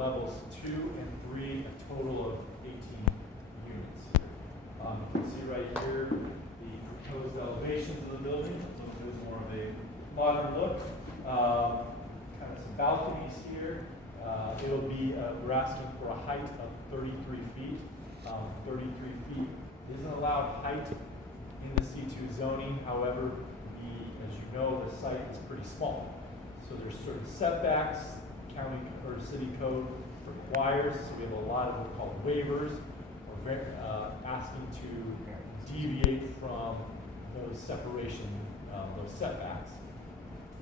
levels 2 and 3, a total of 18 units. You can see right here the proposed elevations of the building, a little bit more of a modern look. Kind of some balconies here. It'll be, we're asking for a height of 33 feet. 33 feet isn't allowed height in the C2 zoning. However, as you know, the site is pretty small. So there's certain setbacks county or city code requires. So we have a lot of what are called waivers, or asking to deviate from those separation, those setbacks.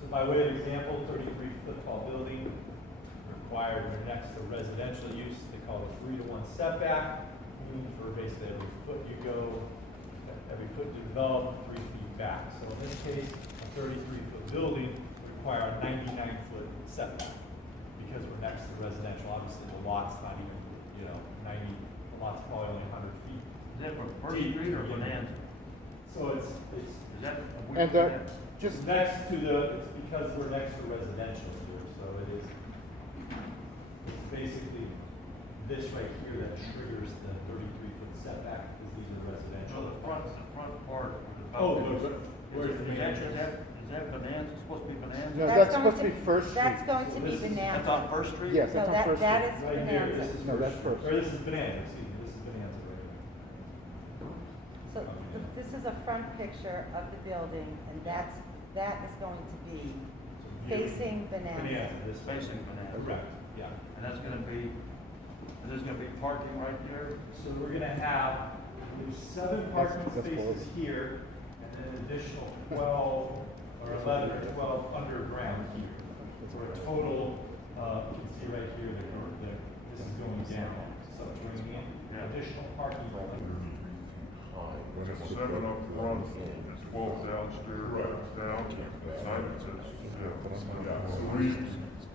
So by way of example, 33-foot tall building required next to residential use. They call it 3-to-1 setback, meaning for basically every foot you go, every foot you develop, 3 feet back. So in this case, a 33-foot building would require a 99-foot setback because we're next to residential. Obviously, the lot's not even, 90. The lot's probably only 100 feet. Is that for First Street or Bonanza? So it's Is that a And weird just next to it's because we're next to residential here, so it's basically this right here that triggers the 33-foot setback because these are residential. So the front part of the Oh, building. where's the main entrance? Is that Bonanza, supposed to be Bonanza? No, that's supposed to be First Street. That's going to be That's Bonanza. on First Street? Yes, So that's on that, First that Street. is Right here, Bonanza. this is No, that's First. Or this is Bonanza, excuse me, this is Bonanza right here. So this is a front picture of the building, and that is going to be facing Bonanza. Bonanza, this Facing Bonanza. Correct, yeah. And that's gonna be, there's gonna be parking right there? So we're gonna have, there's 7 parking That's spaces close. here, and then an additional 12 or 11 or 12 underground here. For a total, you can see right here, this is going down, subterranean, additional parking. It's 7 up front, 12 downstairs, down,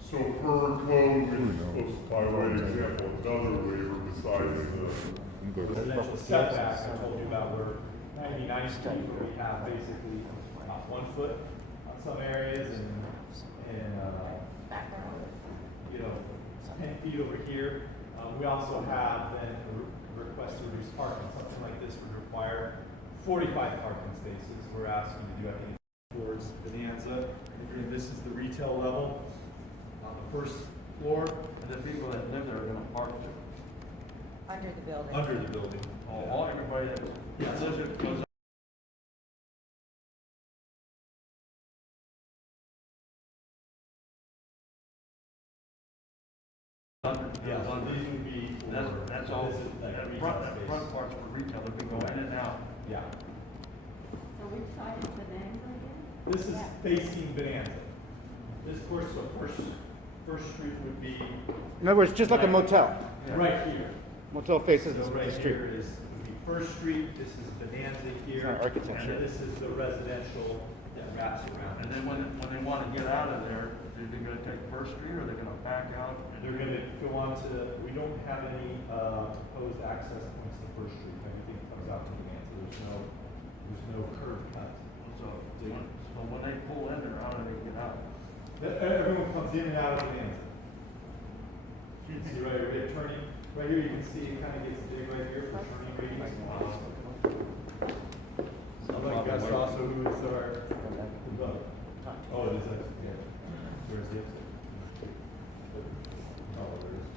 so per code, we're supposed to, by way of example, another waiver besides the Residential setbacks I told you about were 99 feet, where we have basically 1 foot on some areas and 10 feet over here. We also have then a request to reduce parking. Something like this would require 45 parking spaces. We're asking to do, I think, towards Bonanza. And this is the retail level on the first floor. And the people that live there are gonna park there? Under the building. Under the building. All everybody that Yes. lives there goes under. Yeah, goes so under. these would be. That's all, this is like that retail front space. part's for retail, they can go in and out. Yeah. So which side is Bonanza again? This is facing Bonanza. This course, so first street would be In other words, just like a motel. right here. Motel faces So the right street. here would be First Street, this is Bonanza here. It's not architecture. And then this is the residential that wraps around. And then when they wanna get out of there, they're gonna take First Street or they're gonna back out? They're gonna go on to, we don't have any proposed access points to First Street. Everything comes out to Bonanza. There's no curb cut. So when they pull in there, how do they get out? Everyone comes in and out of Bonanza. You can see right here, turning, right here you can see it kind of gets big right here for turning radius. Like that's also who is our, oh, it is, yeah. Where's the exit? Oh, there is.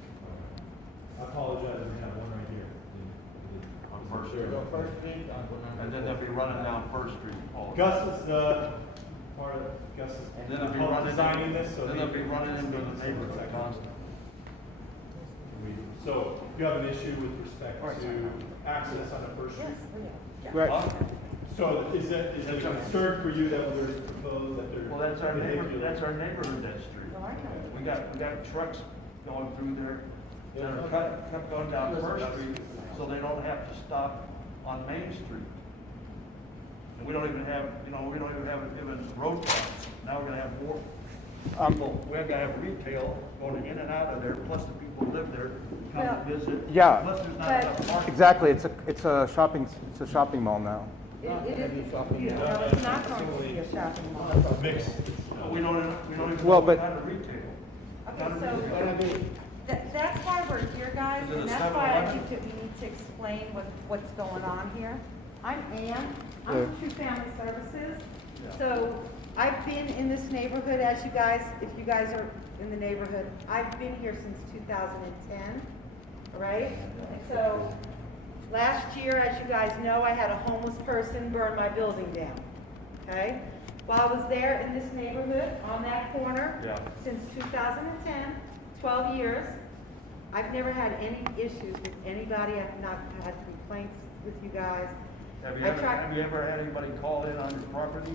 I apologize, we have one right here. On First Sure. Street? First Street. And then they'll be running down First Street all the Gus is part of, Gus is And then they'll be helped running, designing this, so. then they'll be running into the neighborhood Exactly. constantly. So you have an issue with respect to access on the First Street? Yes, Right. So is it a concern for you that there's proposed that there? Well, that's our neighborhood, that street. Oh, I know. We got trucks going through there that are kept going down First Street, so they don't have to stop on Main Street. And we don't even have, we don't even have even road trucks. Now we're gonna have more people. We're gonna have retail going in and out of there, plus the people who live there come Well, to visit. Yeah. Plus there's not But- enough parking. Exactly, it's a shopping mall now. It is, no, it's not going to be a shopping mall. Mixed. We don't even Well, know what but- kind of retail. Okay, so, That's why we're here, guys, Is it a and that's why I 7-Eleven? think that we need to explain what's going on here. I'm Ann, I'm Yeah. from True Family Services. Yeah. So I've been in this neighborhood, as you guys, if you guys are in the neighborhood, I've been here since 2010, all right? And so, last year, as you guys know, I had a homeless person burn my building down, okay? While I was there in this neighborhood, on that corner, Yeah. since 2010, 12 years, I've never had any issues with anybody, I've not had complaints with you guys. Have you I ever, tried- have you ever had anybody call in on your property?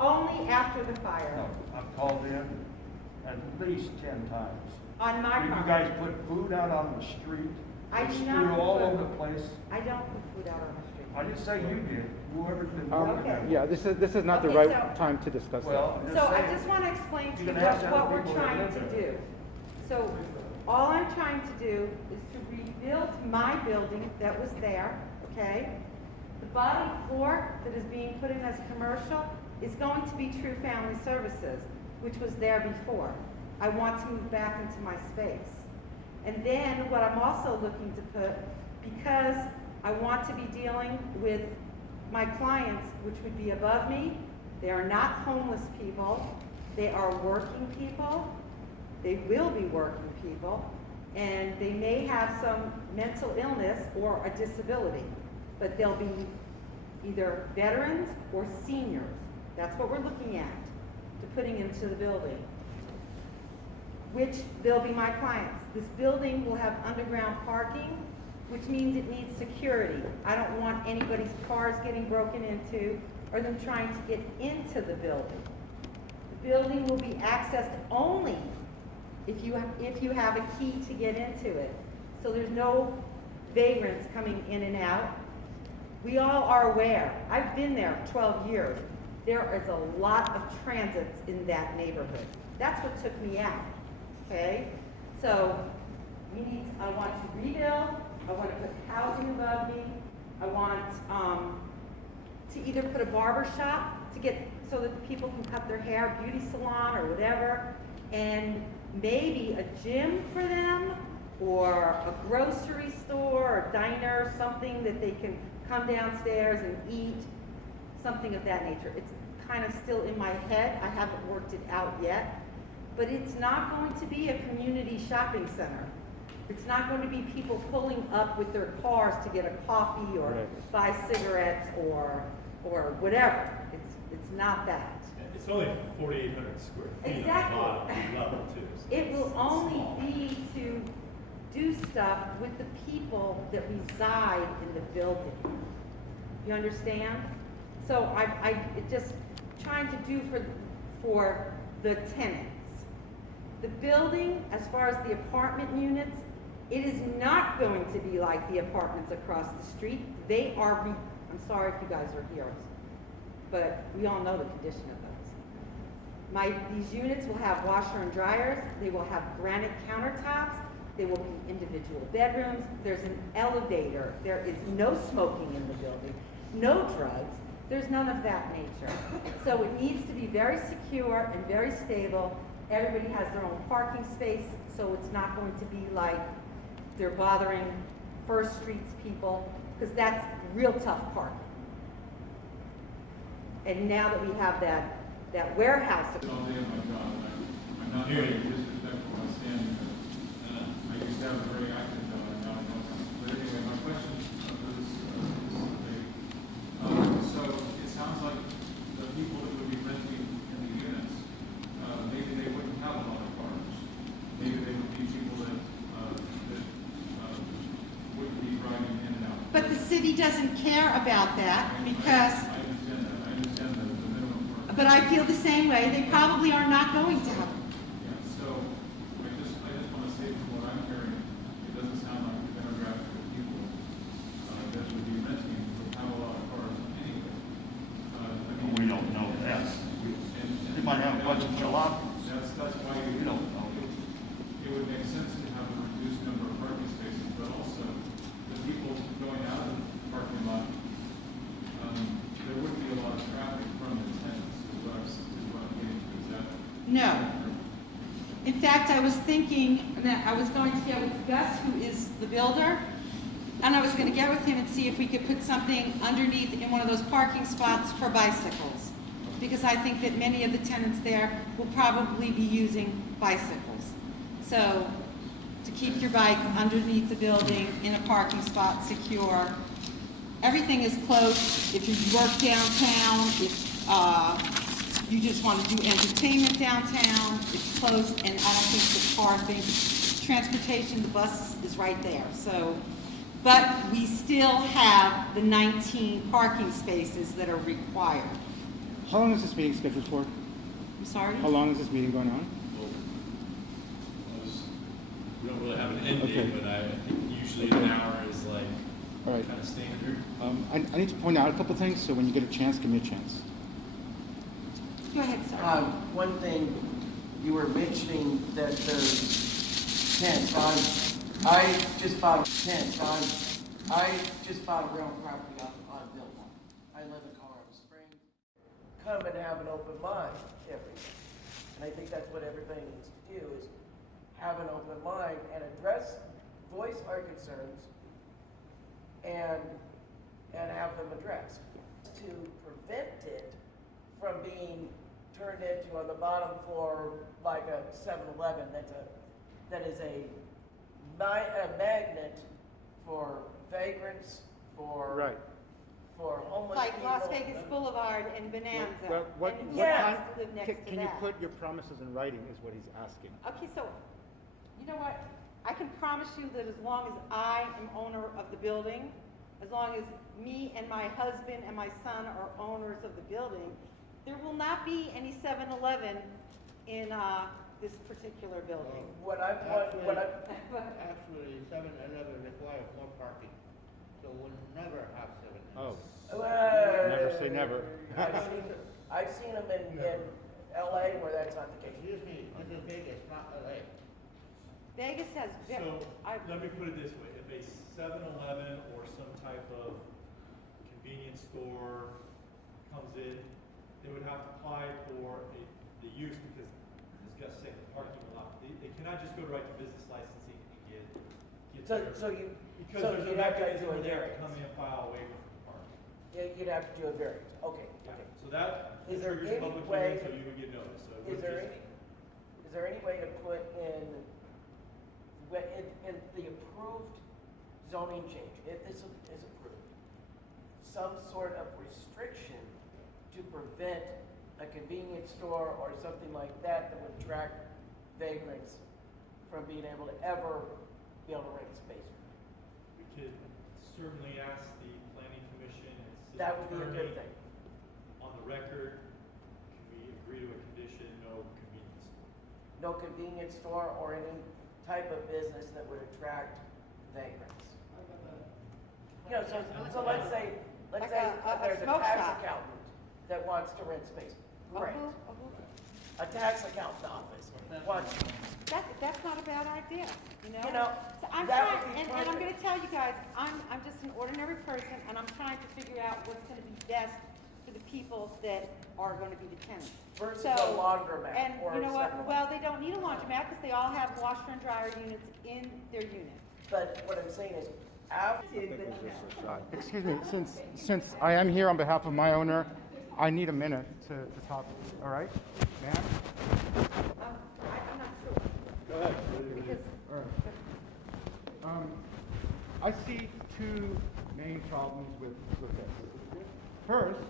Only after the fire, No, I've called in at least 10 times. on my You property. guys put food out on the street, I there's do food not all put- over the place. I don't put food out on the street. I didn't say you did, whoever's been Um, working. Okay. Yeah, this is not the Okay, right so- time to discuss Well, that. I'm So just I saying. just want to explain to You you can ask what other we're people that trying live to there. do. So all I'm trying to do is to rebuild my building that was there, okay? The bottom floor that is being put in as commercial is going to be True Family Services, which was there before. I want to move back into my space. And then what I'm also looking to put, because I want to be dealing with my clients, which would be above me, they are not homeless people, they are working people, they will be working people, and they may have some mental illness or a disability, but they'll be either veterans or seniors. That's what we're looking at, to putting into the building, which they'll be my clients. This building will have underground parking, which means it needs security. I don't want anybody's cars getting broken into or them trying to get into the building. The building will be accessed only if you have a key to get into it. So there's no vagrants coming in and out. We all are aware, I've been there 12 years. There is a lot of transits in that neighborhood. That's what took me out, okay? So I want to rebuild, I want to put housing above me, I want to either put a barber shop so that the people can cut their hair, beauty salon or whatever, and maybe a gym for them, or a grocery store, or diner, something that they can come downstairs and eat, something of that nature. It's kind of still in my head, I haven't worked it out yet, but it's not going to be a community shopping center. It's not going to be people pulling up with their cars to get a coffee or Right. buy cigarettes or whatever. It's not that. It's only 4,800 square feet on Exactly. the bottom level too. so It will it's only small. be to do stuff with the people that reside in the building. You understand? So it just trying to do for the tenants. The building, as far as the apartment units, it is not going to be like the apartments across the street. They are, I'm sorry if you guys are here, but we all know the condition of those. These units will have washer and dryers, they will have granite countertops, they will be individual bedrooms, there's an elevator, there is no smoking in the building, no drugs, there's none of that nature. So it needs to be very secure and very stable. Everybody has their own parking space, so it's not going to be like they're bothering First Street's people, because that's real tough parking. And now that we have that warehouse. All day on my job. I'm not very disrespectful, I stand there. I used to have a very active job, and now I don't. But anyway, my question was, so it sounds like the people that would be renting in the units, maybe they wouldn't have a lot of cars. Maybe they would be people that wouldn't be driving in and out. But the city doesn't care about that, because, I understand that, I understand the minimum for. but I feel the same way, they probably are not going to have. Yeah, so I just want to say from what I'm hearing, it doesn't sound like the demographic of people that would be renting would have a lot of cars anyway. We don't know that. They might have a bunch of jalopies. That's why We don't know. it would make sense to have a reduced number of parking spaces, but also the people going out of the parking lot, there wouldn't be a lot of traffic from the tenants, is what I'm getting to, is that? No, fact, I was thinking that I was going to get with Gus, who is the builder, and I was gonna get with him and see if we could put something underneath in one of those parking spots for bicycles. Because I think that many of the tenants there will probably be using bicycles. So, to keep your bike underneath the building in a parking spot secure. Everything is close. If you work downtown, if you just want to do entertainment downtown, it's close, and I don't think the car thing, transportation, the bus is right there, so. But we still have the 19 parking spaces that are required. How long is this meeting scheduled for? I'm sorry? How long is this meeting going on? We don't really have an end Okay. date, but I think usually an hour is like All right. kind of standard. I need to point out a couple things, so when you get a chance, give me a chance. Go ahead, sir. One thing, you were mentioning that there's tents. I just bought a rental property on Dula. I live in Colorado Springs. Come and have an open mind every day. And I think that's what everybody needs to do, is have an open mind and voice our concerns and have them addressed. To prevent it from being turned into, on the bottom floor, like a 7-Eleven that is a magnet for vagrants, for homeless Like people. Las Vegas Boulevard and Bonanza. What and who Yeah. wants to live next to can you that? put your promises in writing is what he's asking. Okay, so, you know what? I can promise you that as long as I am owner of the building, as long as me and my husband and my son are owners of the building, there will not be any 7-Eleven in, this particular building. Actually, 7-Eleven requires more parking, so we'll never have 7-Eleven. Oh, never say never. I've seen them in LA where that's not the case. Excuse me, this is Vegas, not LA. Vegas has So, let me put it this way, if a 7-Eleven or some type of convenience store comes in, they would have to apply for the use, because, as Gus said, the parking lot, they cannot just go right to business licensing and get So their, because so there's a you'd have to mechanism do a where they have to variance. come in and file a waiver for the parking. Yeah, you'd have to do a variance. Okay. So that Is there triggers any public way- hearing, so you would get notice, so it Is would there just. any way to put in the approved zoning change, if this is approved, some sort of restriction to prevent a convenience store or something like that would attract vagrants from being able to ever be able to rent space? We could certainly ask the planning commission and city That would be a good attorney, thing. on the record, can we agree to a condition, no convenience store? No convenience store or any type of business that would attract vagrants. You know, so let's say Like that a there's a smoke tax shop. accountant that wants to rent space. Great. A tax accountant office wants, That's not a bad idea, you know? You know, So I'm that trying, would be and I'm perfect. gonna tell you guys, I'm just an ordinary person, and I'm trying to figure out what's gonna be best for the people that are gonna be the tenants. versus So, a laundromat and or you know what, 7-Eleven. well, they don't need a laundromat, because they all have washer and dryer units in their unit. But what I'm saying is, after, Excuse me, since I am here on behalf of my owner, I need a minute to talk, all right? Ma'am? I'm not sure. Go ahead. Because, All right. I see two main problems with this. First,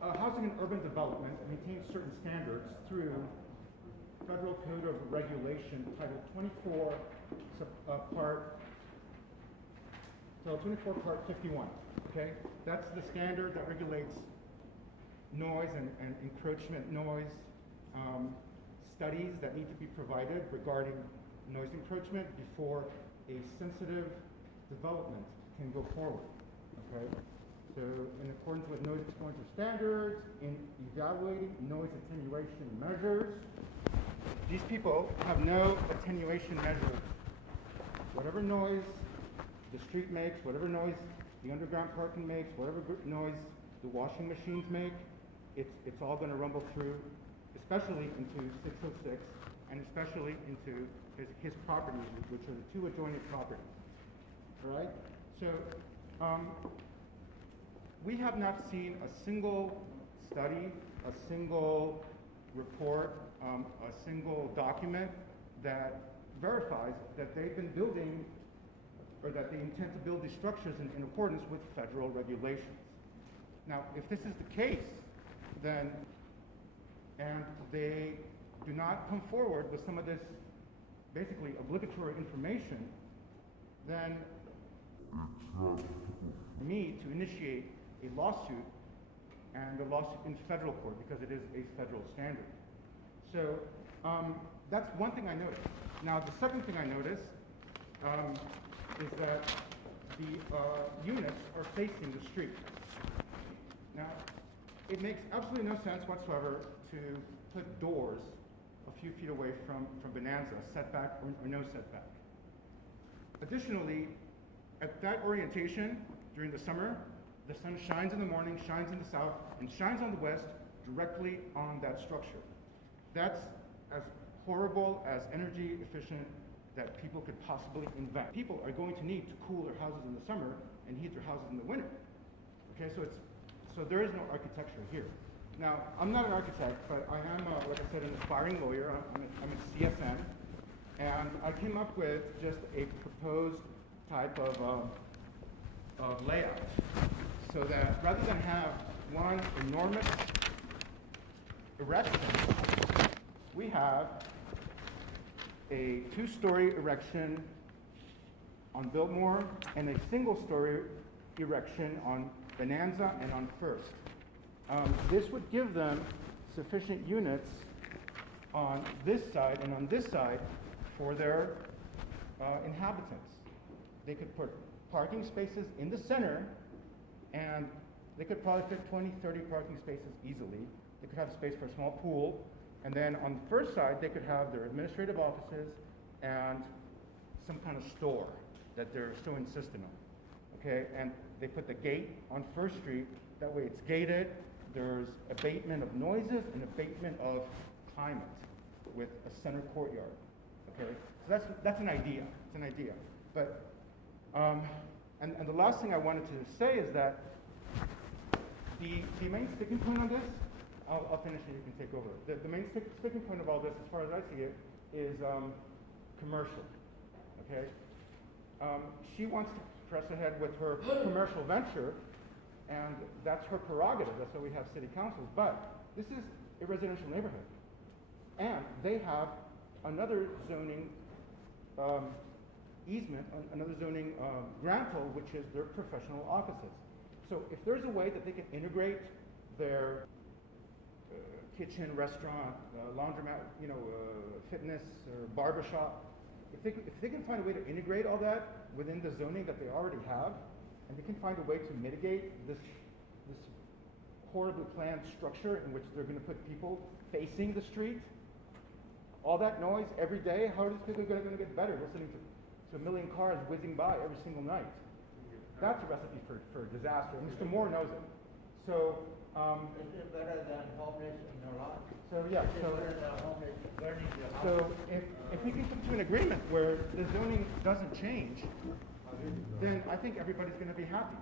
housing and urban development maintains certain standards through Federal Code of Regulation, Title 24, Part 51, okay? That's the standard that regulates noise and encroachment noise, studies that need to be provided regarding noise encroachment before a sensitive development can go forward, okay? So in accordance with noise exposure standards, in evaluating noise attenuation measures, these people have no attenuation measure. Whatever noise the street makes, whatever noise the underground parking makes, whatever noise the washing machines make, it's all gonna rumble through, especially into 606, and especially into his properties, which are the two adjoining properties. All right? So, we have not seen a single study, a single report, a single document that verifies that they've been building, or that they intend to build these structures in accordance with federal regulations. Now, if this is the case, then, and they do not come forward with some of this basically obligatory information, then for me to initiate a lawsuit, and a lawsuit in federal court, because it is a federal standard. So that's one thing I noticed. Now, the second thing I noticed is that the units are facing the street. Now, it makes absolutely no sense whatsoever to put doors a few feet away from Bonanza, setback or no setback. Additionally, at that orientation during the summer, the sun shines in the morning, shines in the south, and shines on the west directly on that structure. That's as horrible, as energy efficient that people could possibly invent. People are going to need to cool their houses in the summer and heat their houses in the winter. Okay, so there is no architecture here. Now, I'm not an architect, but I am, like I said, an aspiring lawyer. I'm a CSN, and I came up with just a proposed type of layout, so that rather than have one enormous erection, we have a two-story erection on Biltmore and a single-story erection on Bonanza and on First. This would give them sufficient units on this side and on this side for their inhabitants. They could put parking spaces in the center, and they could probably fit 20, 30 parking spaces easily. They could have space for a small pool, and then on the first side, they could have their administrative offices and some kind of store that they're so insistent on, okay? And they put the gate on First Street, that way it's gated, there's abatement of noises and abatement of climate with a center courtyard, okay? So that's an idea, it's an idea. But, and the last thing I wanted to say is that the main sticking point on this, I'll finish and you can take over. The main sticking point of all this, as far as I see it, is commercial, okay? She wants to press ahead with her commercial venture, and that's her prerogative. That's why we have city councils. But this is a residential neighborhood, and they have another zoning easement, another zoning grantor, which is their professional offices. So if there's a way that they can integrate their kitchen, restaurant, laundromat, fitness or barbershop, if they can find a way to integrate all that within the zoning that they already have, and they can find a way to mitigate this horribly planned structure in which they're going to put people facing the street, all that noise every day, how are these people going to get better listening to a million cars whizzing by every single night? That's a recipe for disaster. And Mr. Moore knows it. So, Is it better than homeless in your lot? so yeah. Is it better than homeless burning your house? So if we can come to an agreement where the zoning doesn't change, then I think everybody's going to be happy.